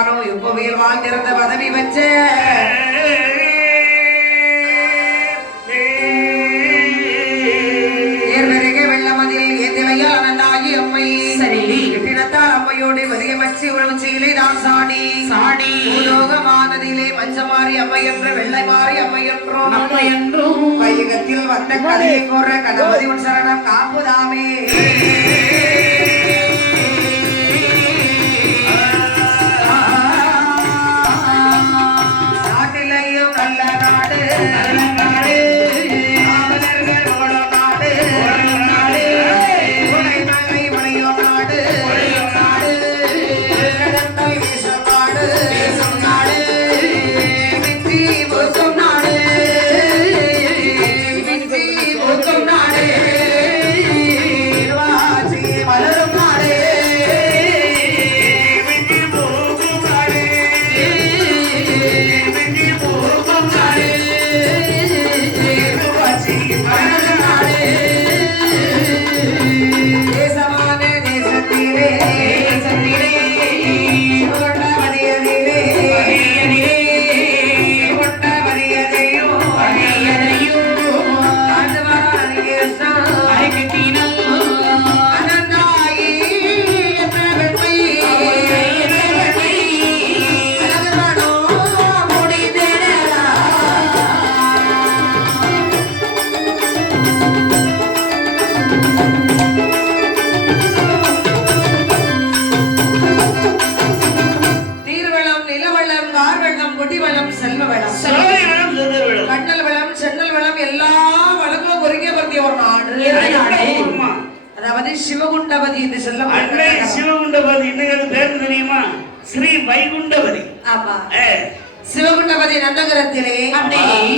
பாப்பானோ எப்பவில் வாழ்ந்திருந்த பதவி வச்ச அனந்தாகி அம்மை. அம்மை என்று வெள்ளை மாறி அம்மை என்றோம் நம்ம என்றும் வையகத்தில் வந்த கதையை கூற கணபதி சரணம் காப்புதாமே. அதாவது சிவகுண்டபதி என்று அன்னை சொல்ல சிவகுண்டபதி இன்னைக்கு அது பேர் தெரியுமா? ஸ்ரீ வைகுண்டபதி. ஆமா. சிவகுண்டபதி நந்தகரத்திலே.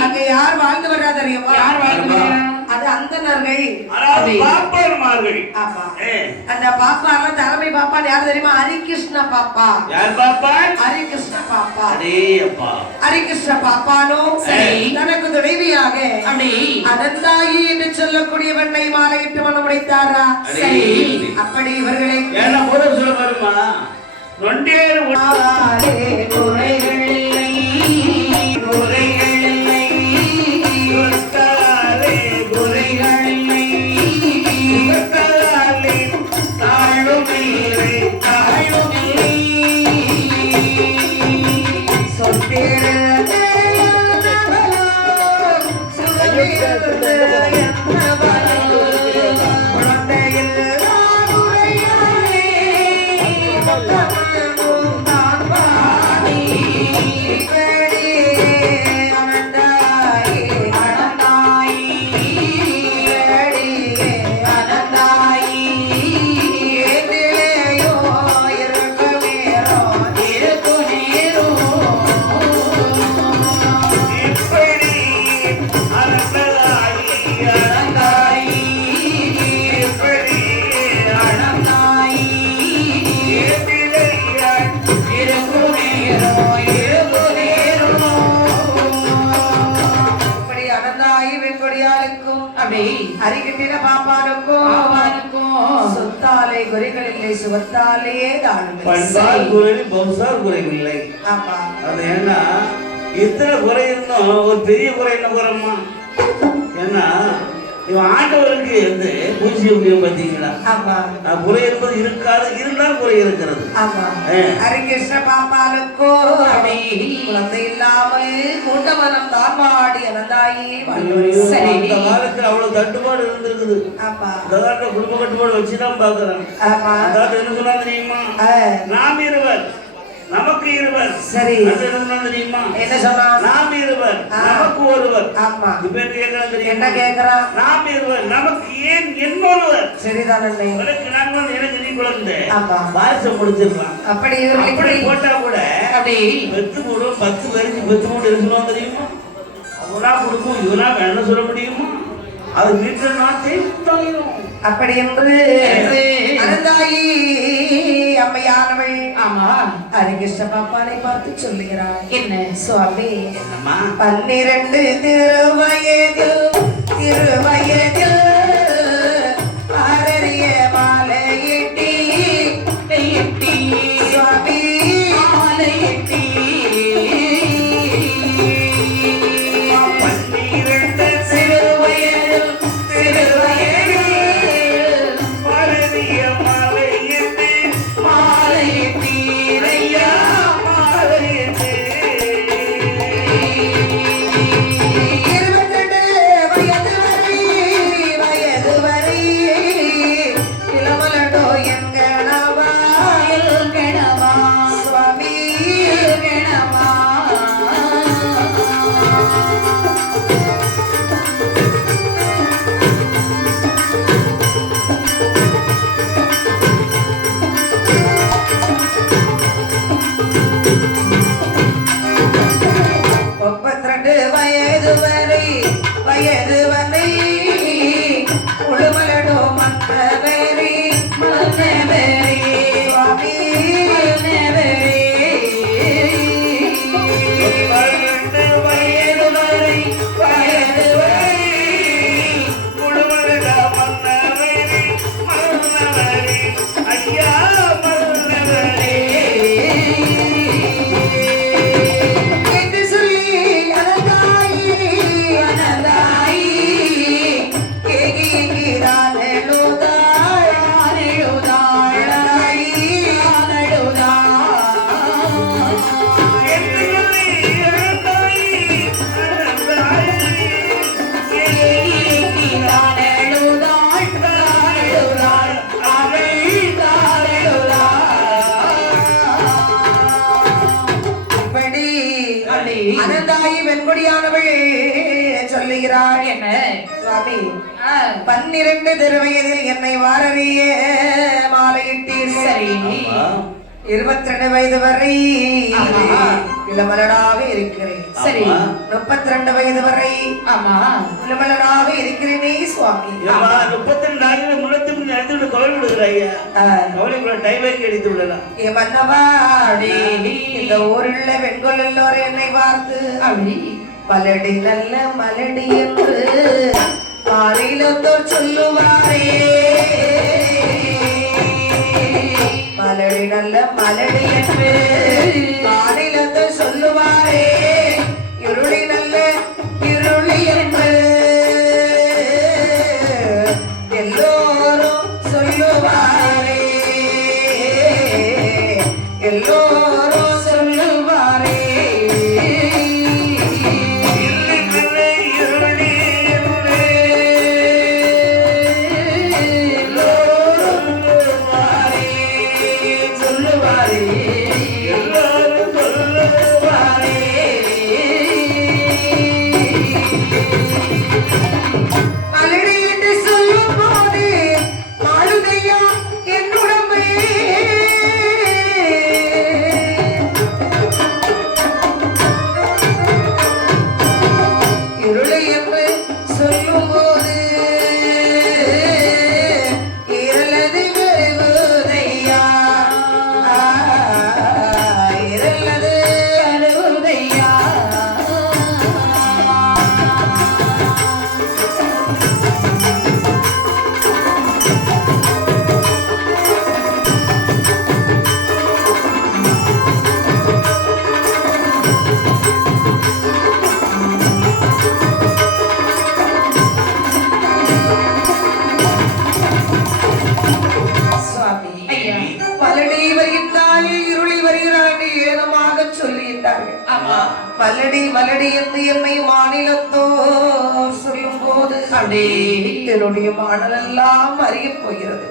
அங்க யார் வாழ்ந்து வர்றா தெரியுமா? யார் வாழ்ந்து வர்றா? அது அந்தனர்கள் அதாவது ஆமா. ஏ, அந்த பாப்பா தலைமை பாப்பா யார் தெரியுமா? ஹரிகிருஷ்ண பாப்பா. யார் பாப்பார் ஹரிகிருஷ்ண பாப்பா. அடே அப்பா. ஹரிகிருஷ்ண பாப்பானோ? சரி. தனக்கு துணைவியாக அப்படி அனந்தாயி என்று சொல்லக்கூடிய வெண்ணை மாலையிட்டு மனம் உடைத்தாரா சரி. அப்படி இவர்களை ஏன்னா போத சொல்ல வருமா? நொண்டேறு Amen. அரிகட்டின பாப்பானுக்கும் பாப்பானுக்கும் சொத்தாலே குறைகள் இல்லை சுகத்தாலேயே தானும் பண்பால் குறைவில் பௌசார் குறைவில்லை ஆமா. அது ஏன்னா இத்தனை குறை இருந்தும் ஒரு பெரிய குறை என்ன குறைம்மா? ஏன்னா இவன் ஆண்டவருக்கு வந்து பூஜ்ஜியம் பார்த்தீங்களா? ஆமா. குறை என்பது இருக்காது இருந்தால் குறை இருக்கிறது. ஆமா. ஹரிகிருஷ்ண அப்படி. குழந்தை இல்லாமல் கூட்டமனம் தான் பாடி அனந்தாயி. அந்த காலத்துல அவ்வளவு தட்டுப்பாடு இருந்திருக்குது. அந்த காலத்துல குடும்ப கட்டுப்பாடு வச்சுதான் பாக்குறாங்க அந்த காலத்துல என்ன சொன்னா தெரியுமா? நாம் இருவர் நமக்கு இருவர். சரி. அது என்ன தெரியுமா? என்ன சொன்னா? நாம் இருவர். நமக்கு ஒருவர். ஆமா. இப்ப என்ன கேட்கலாம் என்ன கேக்குறான் நாம் இருவர். நமக்கு ஏன் என்னொருவர்? சரிதான் உனக்கு நான் வந்து எனக்கு நீ குழந்தை ஆமா. வாரிசம் முடிச்சிடலாம் அப்படி இவர்கள் இப்படி போட்டா கூட அப்படி பெத்து போடும் பத்து பேருக்கு பெத்து என்ன சொல்லுவாங்க தெரியுமா? அவனா கொடுக்கும் இவனா வேணும் சொல்ல முடியுமா? அது வீட்டில் நான் தேய்த்தாயிரும் அப்படி என்று ஆமா ஹரிகிருஷ்ண பாப்பானை பார்த்து சொல்லுகிறாள். என்ன? சுவாமி பன்னிரண்டு திருவயதில் திருவயதில் பன்னிரண்டு திருவயதில் என்னை வாரறிய மாலையிட்டீர்கள் சரி. இருபத்தி ரெண்டு வயது வரை ஆமா. இளமலராக இருக்கிறேன். சரி. முப்பத்தி ரெண்டு வயது வரை ஆமா. இளமலராக இருக்கிறேனே சுவாமி. முப்பத்தி ரெண்டு ஆண்டுகள் முன்னூத்தி விட்டு கவலை விடுகிற ஐயா ஆ, கவலைக்குள்ள டைவருக்கு அடித்து விடலாம். ஏ மன்னவா அடே. இந்த ஊருள்ள பெண்கள் எல்லோரும் என்னை பார்த்து அப்படி. மலடி நல்ல மலடி என்று மாறிலத்தோர் சொல்லுவாரே மலடி நல்ல மலடி என்று என்னை மாநிலத்தோ சொல்லும் போது. என்னுடைய மாடல் எல்லாம் அறிய போகிறது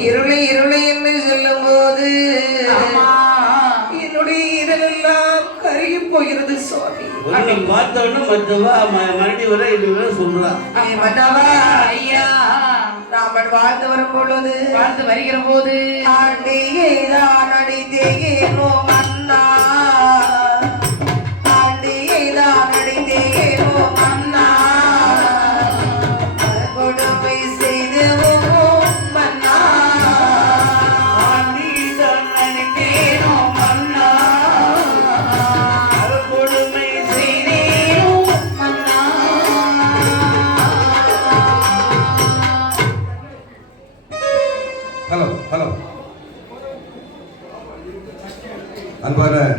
இருளை இருளை என்று சொல்லும் போது என்னுடைய இதழெல்லாம் கருகி போகிறது சுவாமி. உன்னை பார்த்தோன்னு மற்றவா ம- மறுபடி வர இது வர சொல்றான் மன்னவா ஐயா நாமன் வாழ்ந்து வரும் பொழுது வாழ்ந்து வருகிற போது ஆண்டியை தான் அடித்தேனோ மன்னா വ്യാപാര